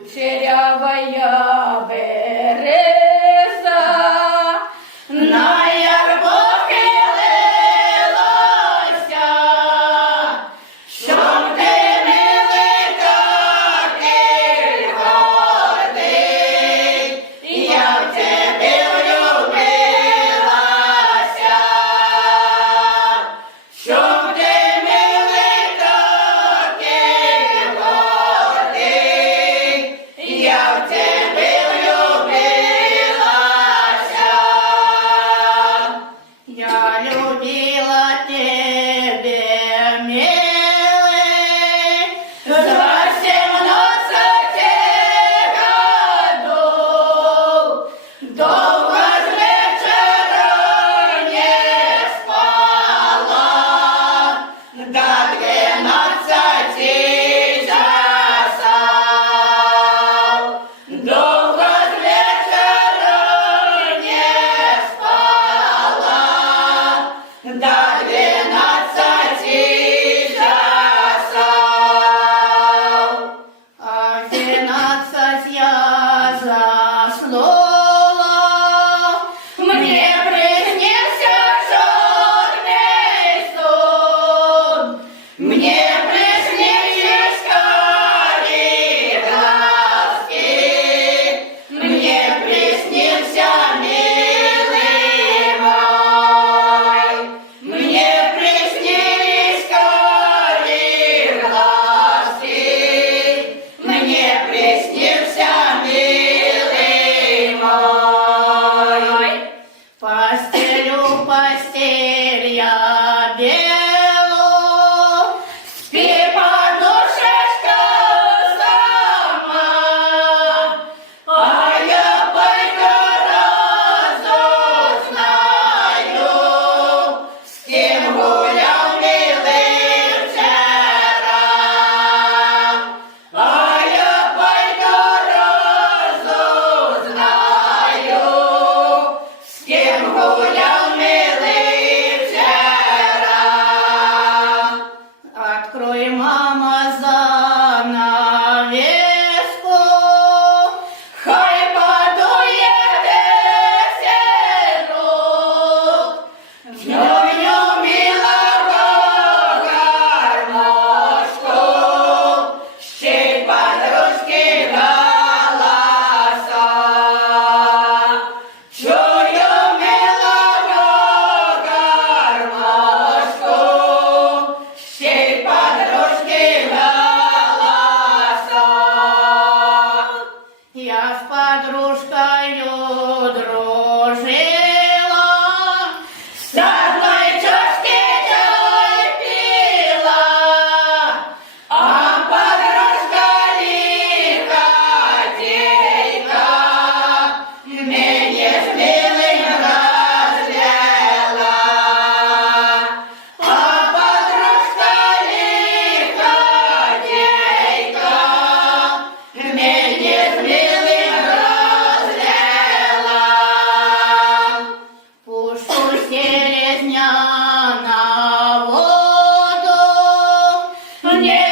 Кучерявая береза, на яр похилилася, щоб ти милий такий гордий, я в тебе влюбилася, щоб ти милий такий гордий, я в тебе влюбилася. Я любила тебе, милый, за 17 годов. Долго с вечера не спала, до 12 часов. Долго с вечера не спала, до 12 часов. А в 12 я заснула, мне приснился черный сон, мне приснились карие глазки, мне приснился милый мой, мне приснились карие глазки, мне приснился милый мой. Постелю постель я белую, спи, подушечка, сама, а я пойду разузнаю, с кем гулял милый вчера. А я пойду разузнаю, с кем гулял милый вчера. Открой, мама, занавеску, хай подует ветерок. Днём милого гармошку, щей подружки голоса. Чую милого гармошку, щей подружки голоса. Я с подружкою дружила, с одной чашки чай пила, а подружка лиходейка меня с милым разлила. А подружка лиходейка меня с милым разлила. Пушу селезня на воду, не